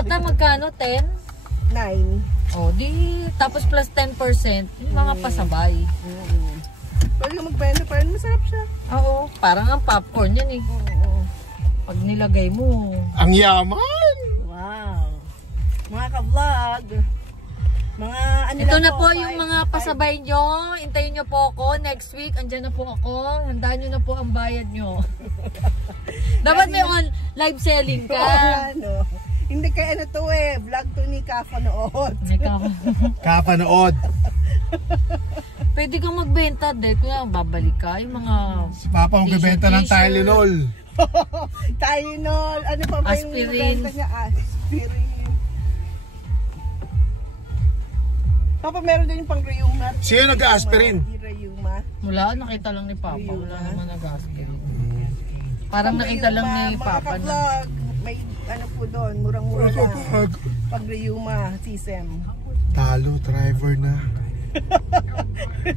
yata, magkano? 10? 9. O, di, tapos plus 10%, yung mga pasabay. Pwede ka magbenta pa rin, masarap siya. Oo, parang ang popcorn yan eh. Pag nilagay mo. Ang yaman! Wow. Mga ka-vlog. Mga ano Ito lang na po yung mga pasabay nyo. Hintayin nyo po ako. Next week, andyan na po ako. Handaan nyo na po ang bayad nyo. Dapat may live selling ka. Ano. Hindi kaya ano to eh. Vlog to ni Kapanood. Kapanood. Pwede kang magbenta, de. Kaya babalik ka. Yung mga... Si Papa ang bibenta ng Tylenol. Tylenol. Ano pa ba yung Aspirin. benta niya? Aspirin. Papa, meron din yung pang-rheuma. Sino nag-aspirin? Rheuma. Wala, nakita lang ni Papa. Wala Rheuma. naman nag-aspirin. Parang nakita lang ni Papa na. May ano po doon, murang-mura na. Pag-rheuma, CSM. Talo, driver na.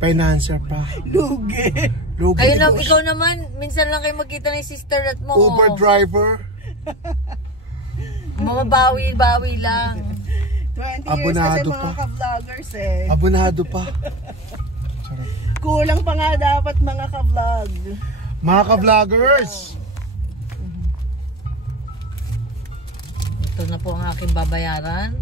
Financier pa. Lugi. Lugi. Kayo na, ikaw naman, minsan lang kayo magkita ng sister at mo. Uber driver. Mga bawi-bawi lang. 20 years Abonado kasi mga pa. ka-vloggers eh. Abonado pa. Sarap. Kulang pa nga dapat mga ka-vlog. Mga ka-vloggers. Ito na po ang aking babayaran.